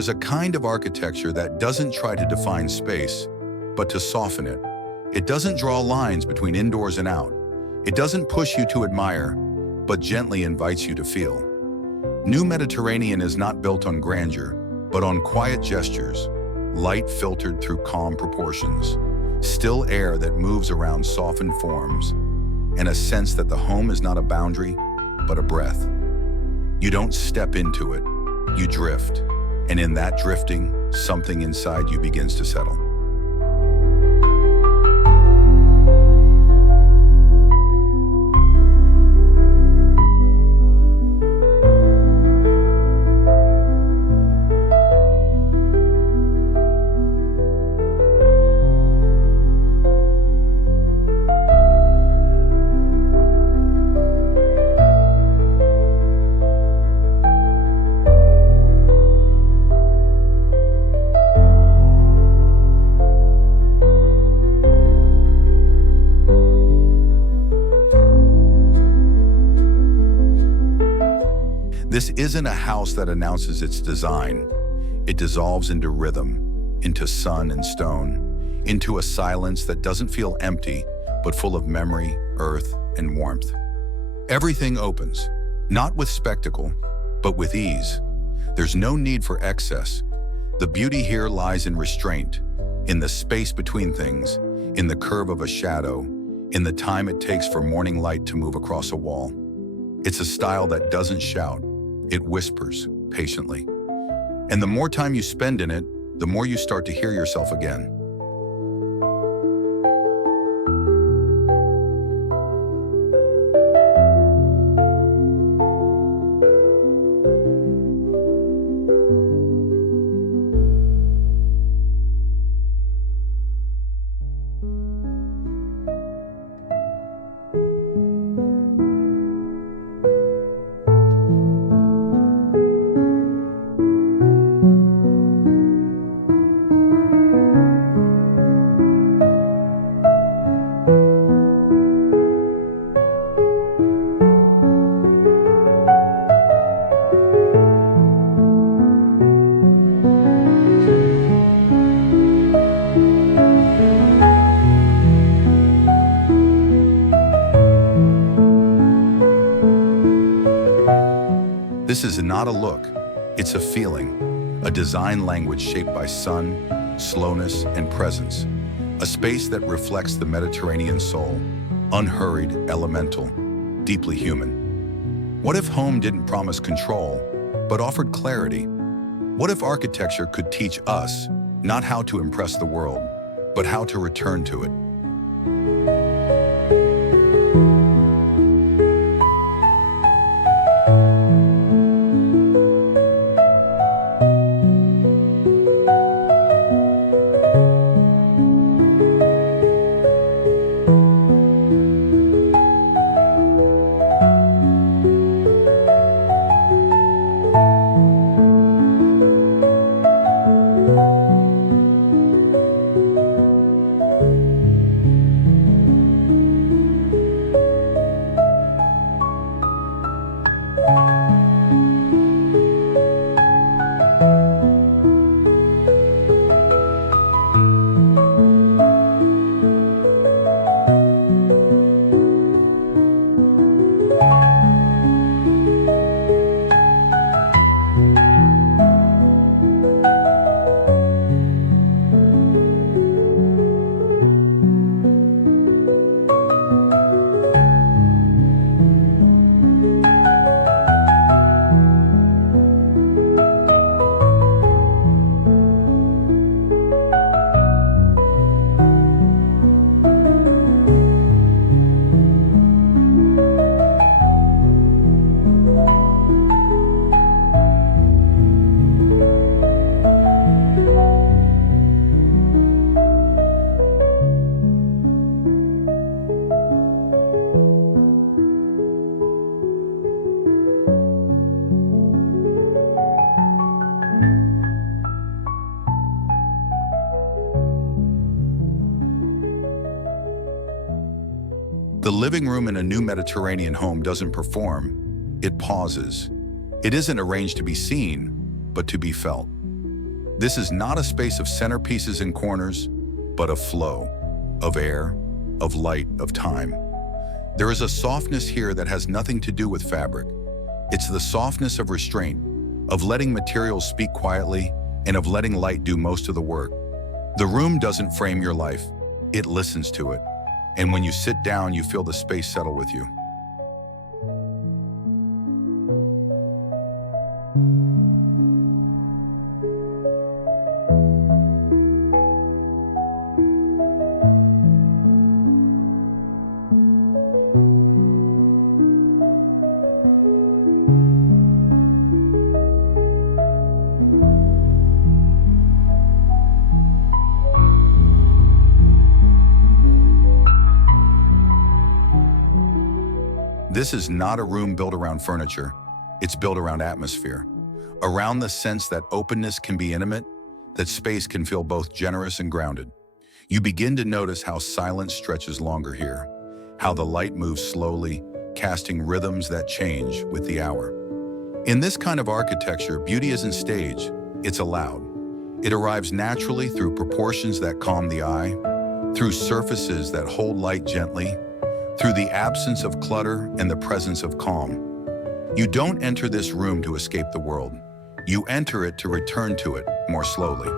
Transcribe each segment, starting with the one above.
is a kind of architecture that doesn't try to define space, but to soften it. It doesn't draw lines between indoors and out. It doesn't push you to admire, but gently invites you to feel. New Mediterranean is not built on grandeur, but on quiet gestures, light filtered through calm proportions, still air that moves around softened forms, and a sense that the home is not a boundary, but a breath. You don't step into it, you drift, and in that drifting, something inside you begins to settle. This isn't a house that announces its design. It dissolves into rhythm, into sun and stone, into a silence that doesn't feel empty, but full of memory, earth, and warmth. Everything opens, not with spectacle, but with ease. There's no need for excess. The beauty here lies in restraint, in the space between things, in the curve of a shadow, in the time it takes for morning light to move across a wall. It's a style that doesn't shout. It whispers patiently. And the more time you spend in it, the more you start to hear yourself again. This is not a look, it's a feeling, a design language shaped by sun, slowness, and presence, a space that reflects the Mediterranean soul, unhurried, elemental, deeply human. What if home didn't promise control, but offered clarity? What if architecture could teach us not how to impress the world, but how to return to it? The living room in a new Mediterranean home doesn't perform, it pauses. It isn't arranged to be seen, but to be felt. This is not a space of centerpieces and corners, but a flow of air, of light, of time. There is a softness here that has nothing to do with fabric. It's the softness of restraint, of letting materials speak quietly, and of letting light do most of the work. The room doesn't frame your life, it listens to it. And when you sit down, you feel the space settle with you. This is not a room built around furniture. It's built around atmosphere, around the sense that openness can be intimate, that space can feel both generous and grounded. You begin to notice how silence stretches longer here, how the light moves slowly, casting rhythms that change with the hour. In this kind of architecture, beauty isn't staged, it's allowed. It arrives naturally through proportions that calm the eye, through surfaces that hold light gently, through the absence of clutter and the presence of calm. You don't enter this room to escape the world. You enter it to return to it more slowly.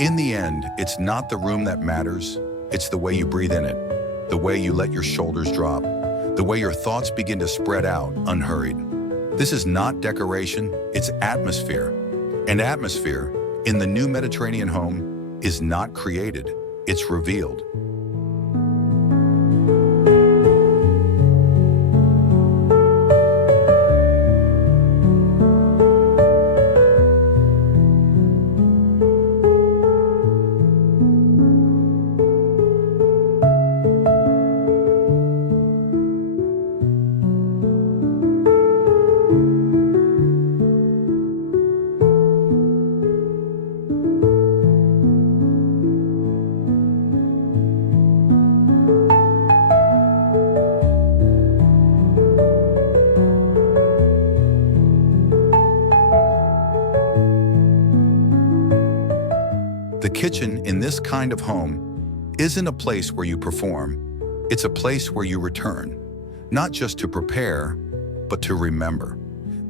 In the end, it's not the room that matters, it's the way you breathe in it, the way you let your shoulders drop, the way your thoughts begin to spread out unhurried. This is not decoration, it's atmosphere. And atmosphere, in the new Mediterranean home, is not created, it's revealed. The kitchen in this kind of home isn't a place where you perform, it's a place where you return, not just to prepare, but to remember.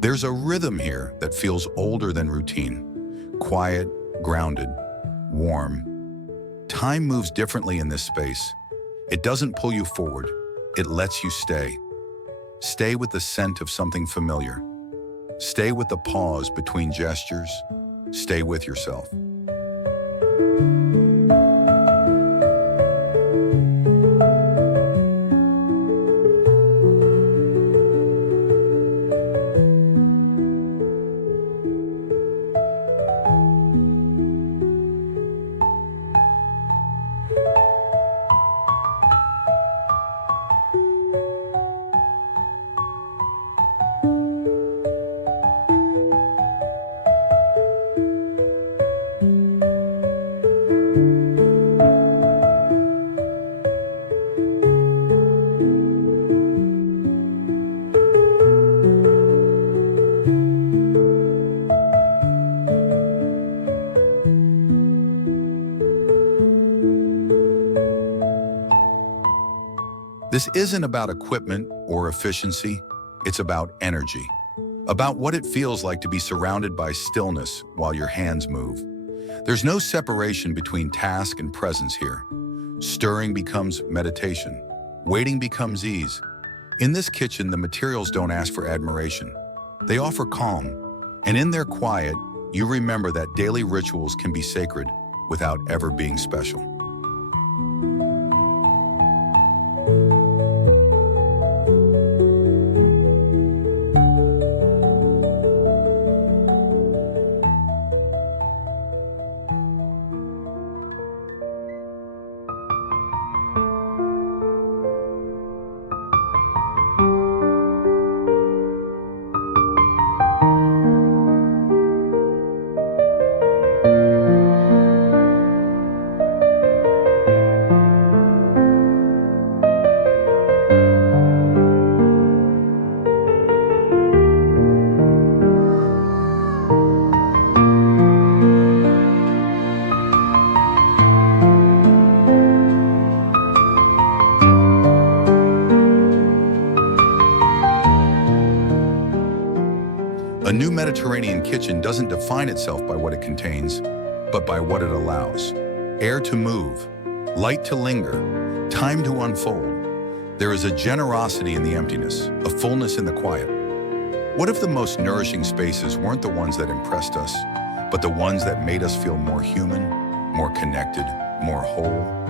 There's a rhythm here that feels older than routine, quiet, grounded, warm. Time moves differently in this space. It doesn't pull you forward, it lets you stay. Stay with the scent of something familiar. Stay with the pause between gestures. Stay with yourself. This isn't about equipment or efficiency, it's about energy, about what it feels like to be surrounded by stillness while your hands move. There's no separation between task and presence here. Stirring becomes meditation, waiting becomes ease. In this kitchen, the materials don't ask for admiration. They offer calm, and in their quiet, you remember that daily rituals can be sacred without ever being special. Mediterranean kitchen doesn't define itself by what it contains, but by what it allows. Air to move, light to linger, time to unfold. There is a generosity in the emptiness, a fullness in the quiet. What if the most nourishing spaces weren't the ones that impressed us, but the ones that made us feel more human, more connected, more whole?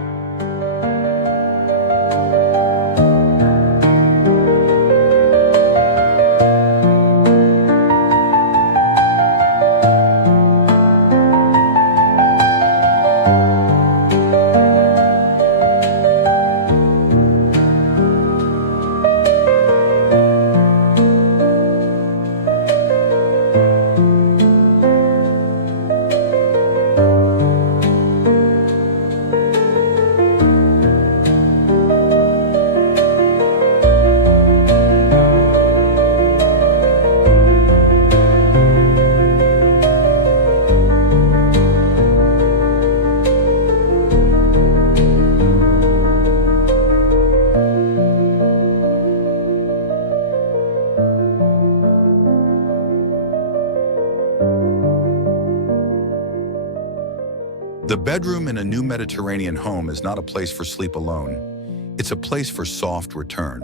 The bedroom in a new Mediterranean home is not a place for sleep alone. It's a place for soft return.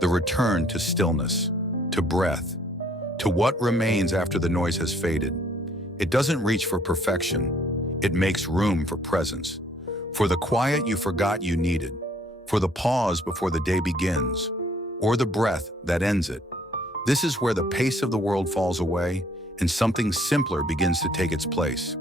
The return to stillness, to breath, to what remains after the noise has faded. It doesn't reach for perfection. It makes room for presence, for the quiet you forgot you needed, for the pause before the day begins, or the breath that ends it. This is where the pace of the world falls away and something simpler begins to take its place.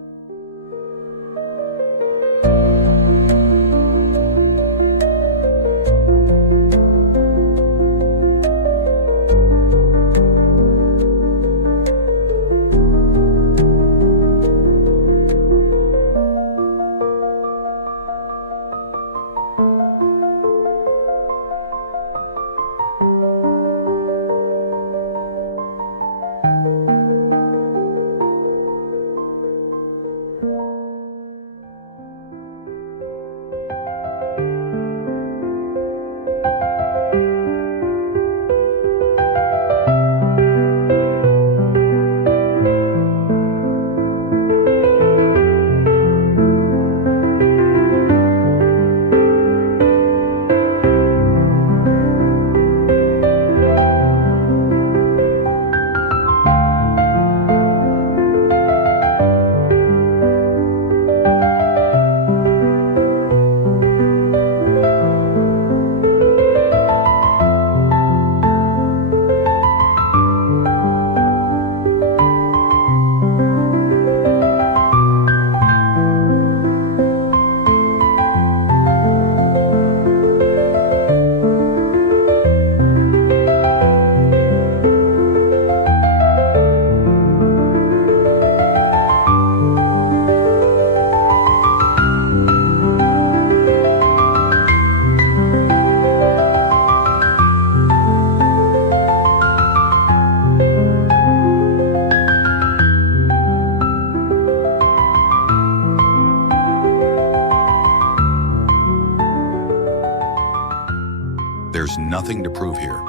There's nothing to prove here.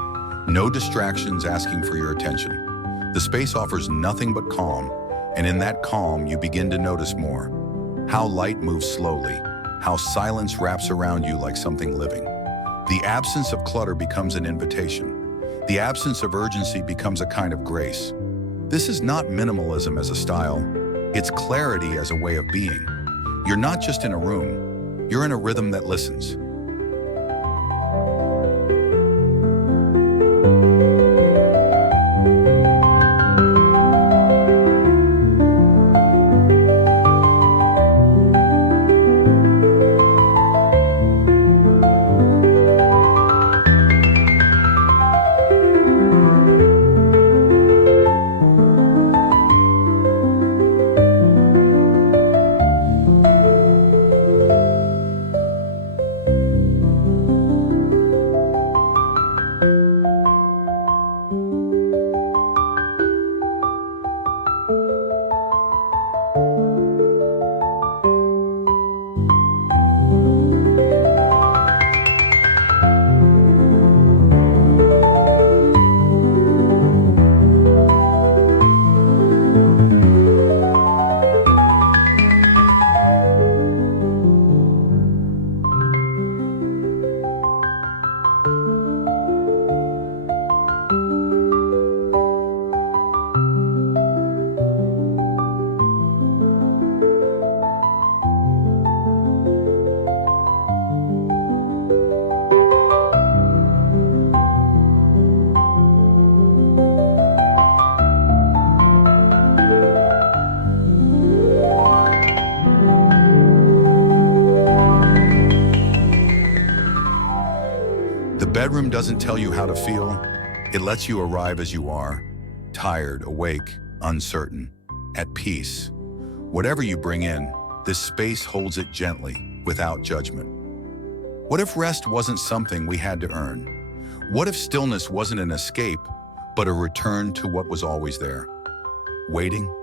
No distractions asking for your attention. The space offers nothing but calm, and in that calm, you begin to notice more. How light moves slowly, how silence wraps around you like something living. The absence of clutter becomes an invitation. The absence of urgency becomes a kind of grace. This is not minimalism as a style. It's clarity as a way of being. You're not just in a room, you're in a rhythm that listens. bedroom doesn't tell you how to feel. It lets you arrive as you are, tired, awake, uncertain, at peace. Whatever you bring in, this space holds it gently, without judgment. What if rest wasn't something we had to earn? What if stillness wasn't an escape, but a return to what was always there? Waiting?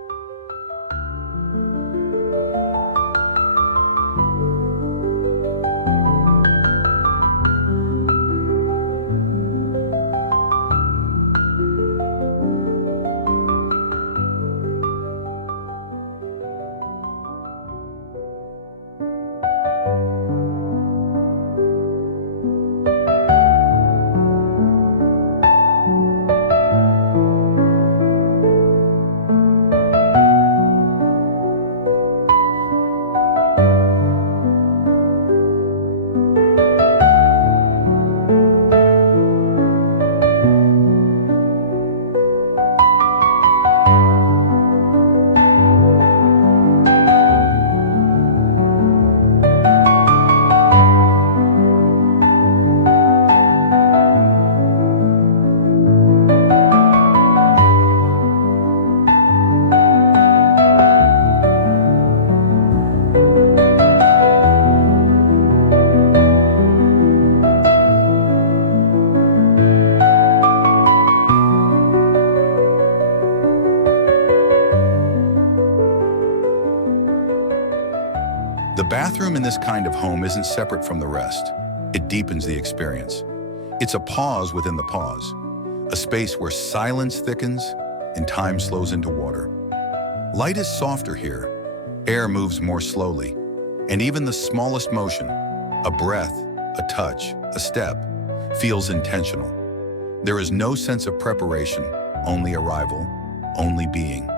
The bathroom in this kind of home isn't separate from the rest. It deepens the experience. It's a pause within the pause, a space where silence thickens and time slows into water. Light is softer here, air moves more slowly, and even the smallest motion, a breath, a touch, a step, feels intentional. There is no sense of preparation, only arrival, only being.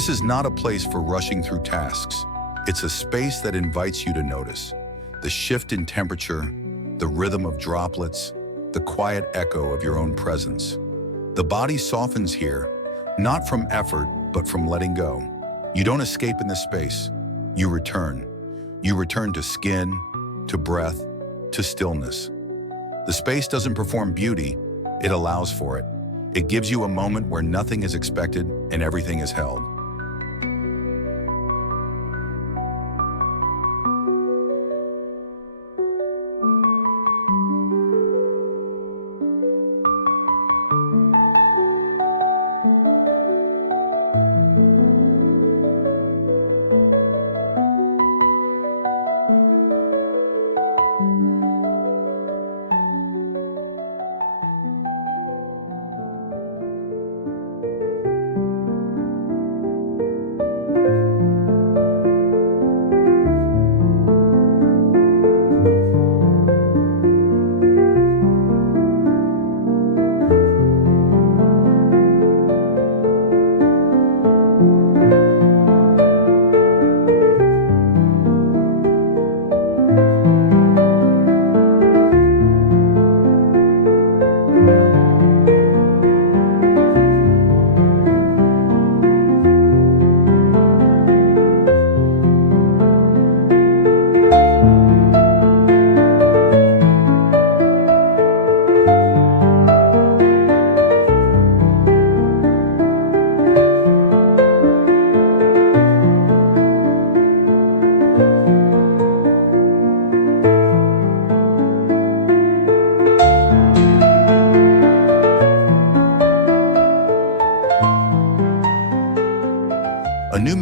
This is not a place for rushing through tasks. It's a space that invites you to notice the shift in temperature, the rhythm of droplets, the quiet echo of your own presence. The body softens here, not from effort, but from letting go. You don't escape in this space. You return. You return to skin, to breath, to stillness. The space doesn't perform beauty, it allows for it. It gives you a moment where nothing is expected and everything is held.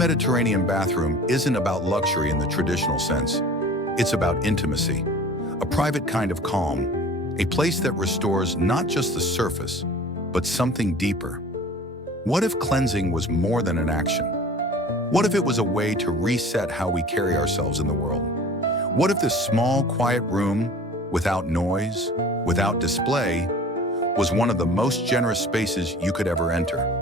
Mediterranean bathroom isn't about luxury in the traditional sense. It's about intimacy, a private kind of calm, a place that restores not just the surface, but something deeper. What if cleansing was more than an action? What if it was a way to reset how we carry ourselves in the world? What if this small, quiet room, without noise, without display, was one of the most generous spaces you could ever enter?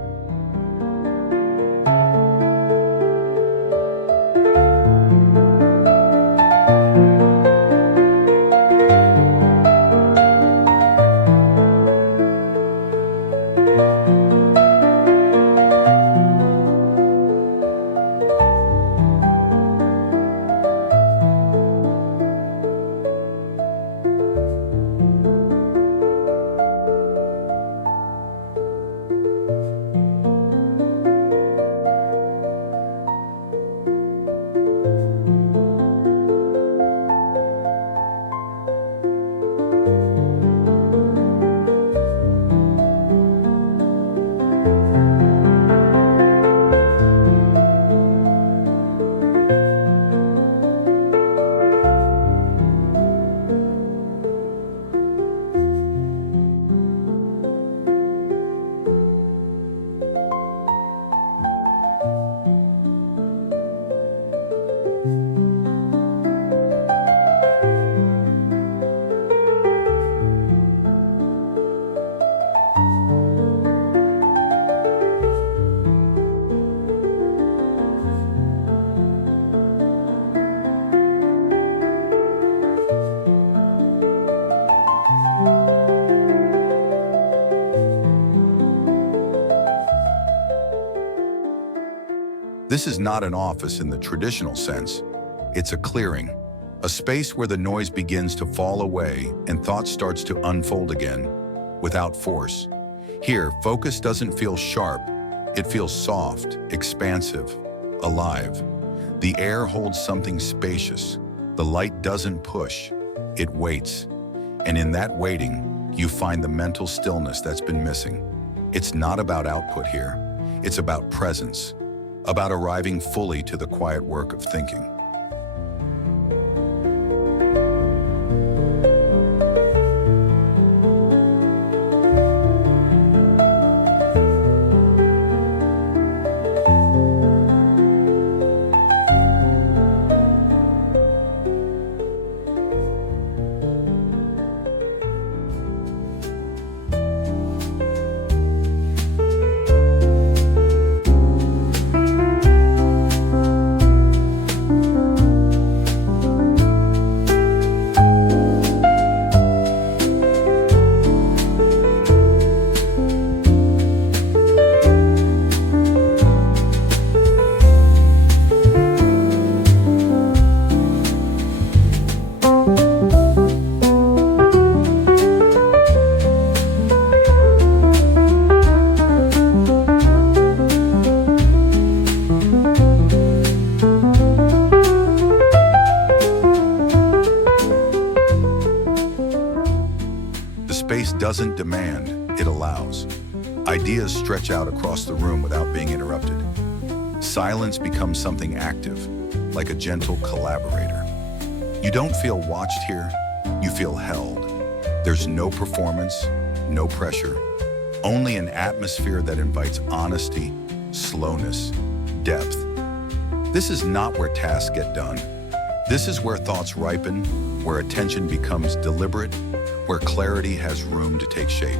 This is not an office in the traditional sense. It's a clearing, a space where the noise begins to fall away and thought starts to unfold again, without force. Here, focus doesn't feel sharp, it feels soft, expansive, alive. The air holds something spacious. The light doesn't push, it waits. And in that waiting, you find the mental stillness that's been missing. It's not about output here, it's about presence, about arriving fully to the quiet work of thinking. Space doesn't demand, it allows. Ideas stretch out across the room without being interrupted. Silence becomes something active, like a gentle collaborator. You don't feel watched here, you feel held. There's no performance, no pressure, only an atmosphere that invites honesty, slowness, depth. This is not where tasks get done. This is where thoughts ripen, where attention becomes deliberate, where clarity has room to take shape.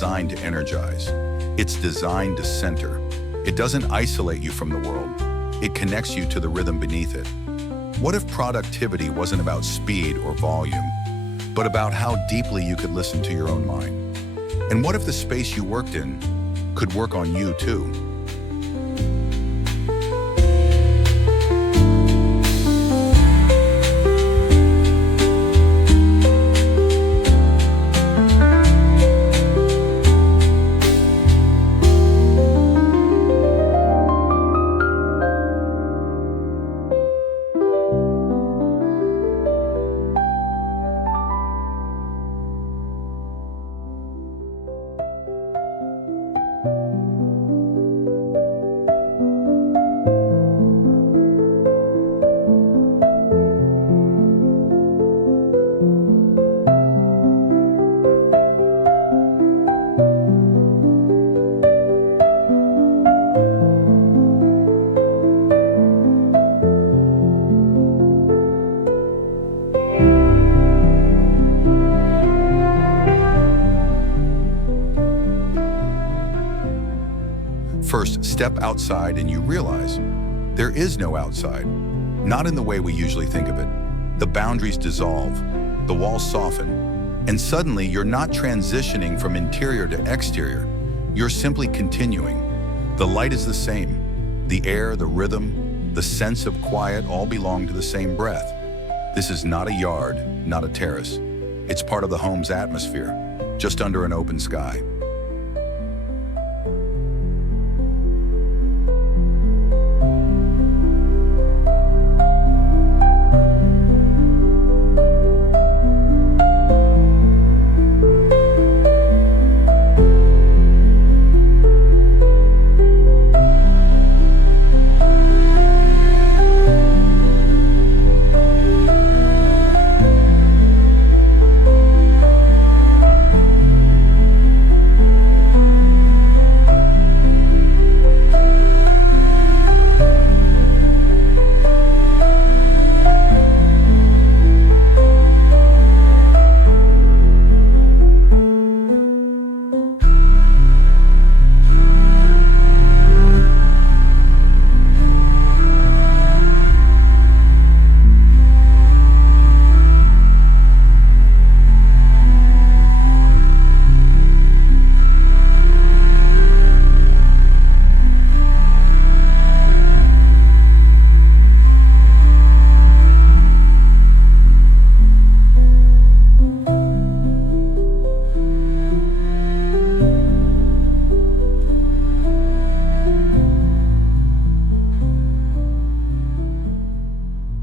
designed to energize. It's designed to center. It doesn't isolate you from the world. It connects you to the rhythm beneath it. What if productivity wasn't about speed or volume, but about how deeply you could listen to your own mind? And what if the space you worked in could work on you too? First, step outside and you realize there is no outside, not in the way we usually think of it. The boundaries dissolve, the walls soften, and suddenly you're not transitioning from interior to exterior. You're simply continuing. The light is the same. The air, the rhythm, the sense of quiet all belong to the same breath. This is not a yard, not a terrace. It's part of the home's atmosphere, just under an open sky.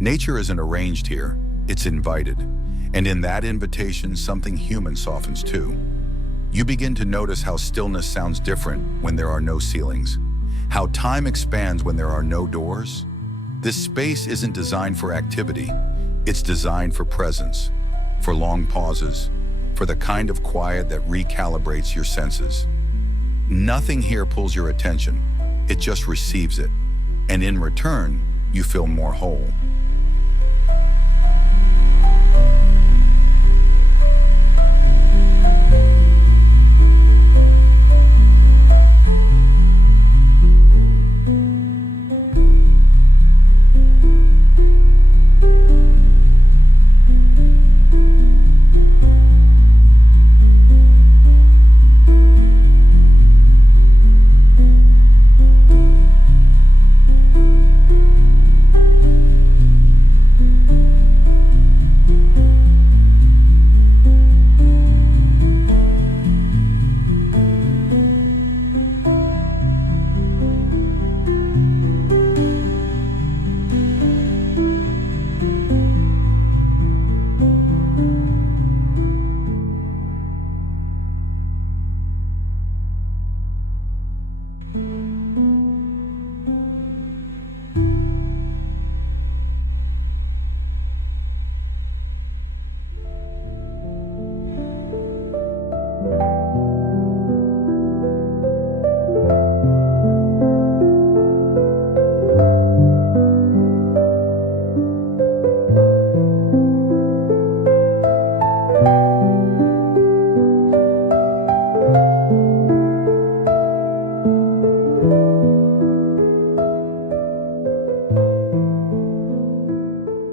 Nature isn't arranged here, it's invited. And in that invitation, something human softens too. You begin to notice how stillness sounds different when there are no ceilings, how time expands when there are no doors. This space isn't designed for activity, it's designed for presence, for long pauses, for the kind of quiet that recalibrates your senses. Nothing here pulls your attention, it just receives it. And in return, you feel more whole.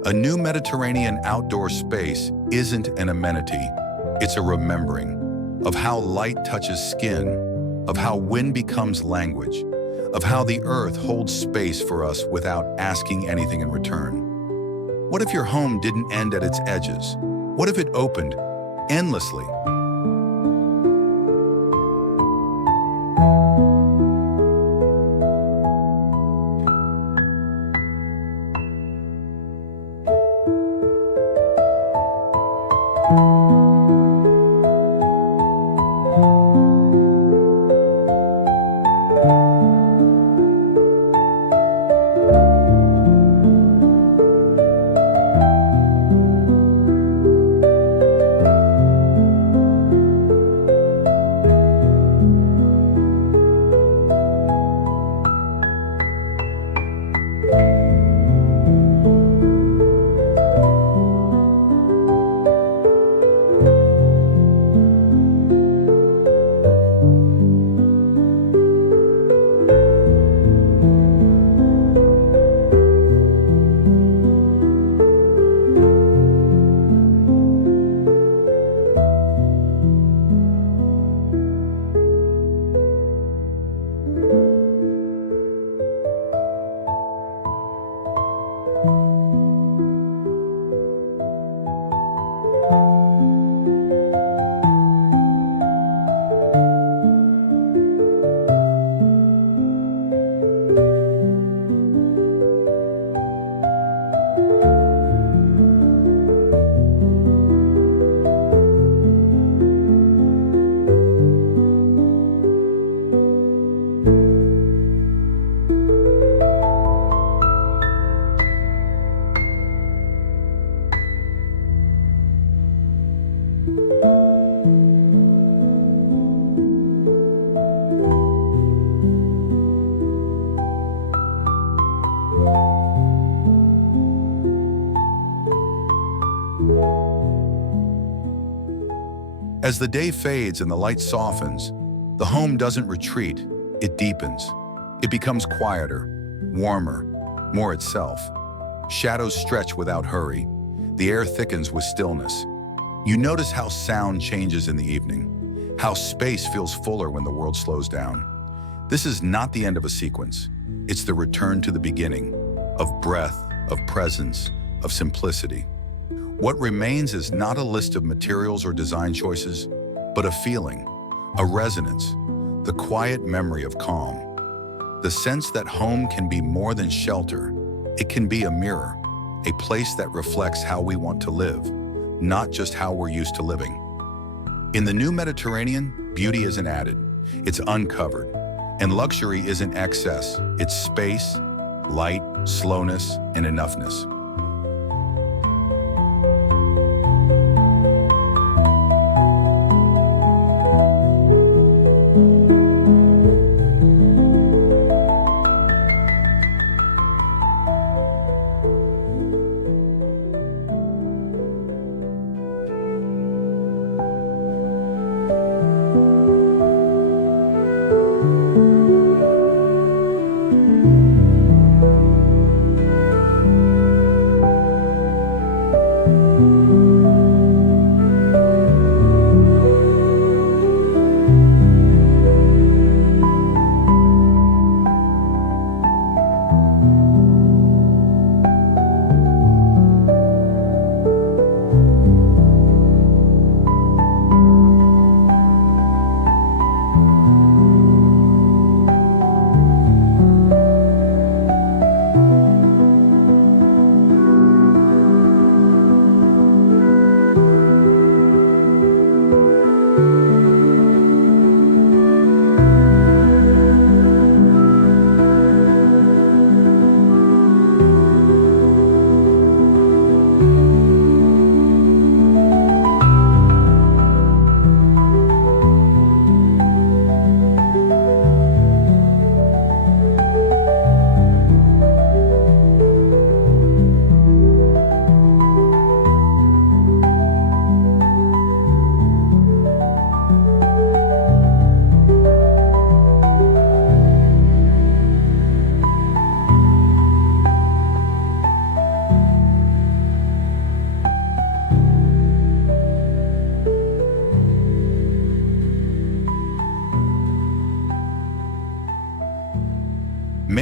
A new Mediterranean outdoor space isn't an amenity, it's a remembering of how light touches skin, of how wind becomes language, of how the earth holds space for us without asking anything in return. What if your home didn't end at its edges? What if it opened endlessly? As the day fades and the light softens, the home doesn't retreat, it deepens. It becomes quieter, warmer, more itself. Shadows stretch without hurry. The air thickens with stillness. You notice how sound changes in the evening, how space feels fuller when the world slows down. This is not the end of a sequence. It's the return to the beginning, of breath, of presence, of simplicity. What remains is not a list of materials or design choices, but a feeling, a resonance, the quiet memory of calm. The sense that home can be more than shelter. It can be a mirror, a place that reflects how we want to live, not just how we're used to living. In the new Mediterranean, beauty isn't added, it's uncovered. And luxury isn't excess, it's space, light, slowness, and enoughness.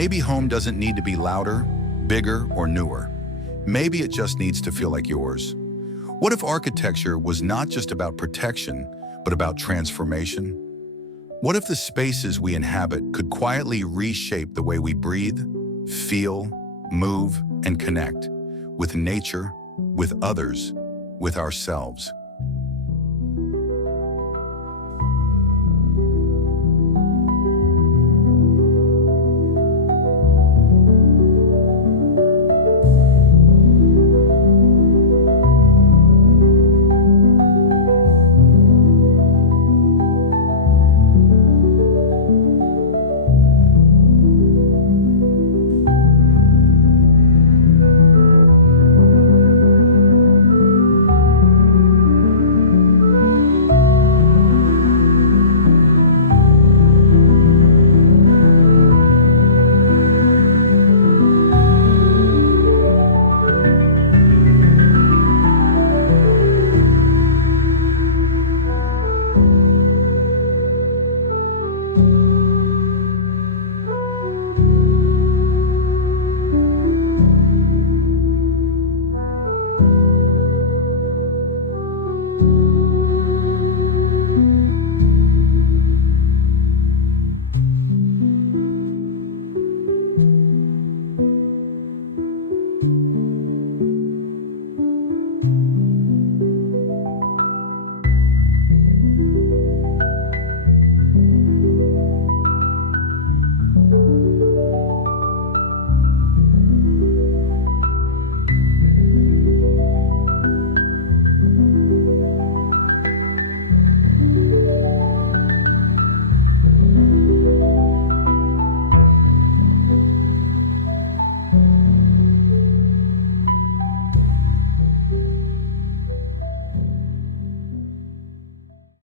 Maybe home doesn't need to be louder, bigger, or newer. Maybe it just needs to feel like yours. What if architecture was not just about protection, but about transformation? What if the spaces we inhabit could quietly reshape the way we breathe, feel, move, and connect with nature, with others, with ourselves?